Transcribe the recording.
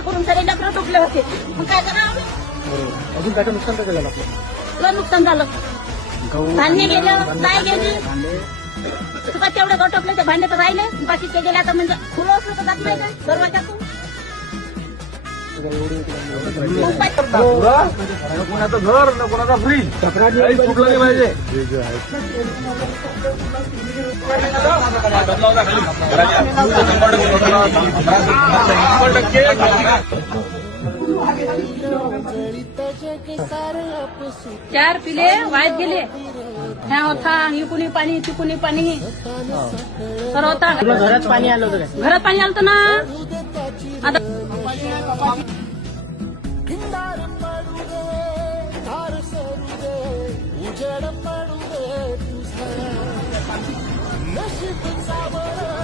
करून तरी लेकरं तुटले होते. मग काय करावं बरोबर अजून त्याचं नुकसान कसं झालं आपलं? तुला नुकसान झालं. धान्य गेलं नाही गेली. तुका तेवढे गटपले ते भांडे तर राहिले. बाकीचे गेले आता म्हणजे फुलं असलं तर जात नाही का? काय न कोणाचं घर न कोणाचा फ्रीज काही सुटलं नाही पाहिजे. चार पिले वाईट गेले। ह्या होता इकुणी पाणी तिकुणी पाणी तर होता घरात पाणी आलं घरात पाणी आलं होतं ना आता सरू उजड Sweet and sour.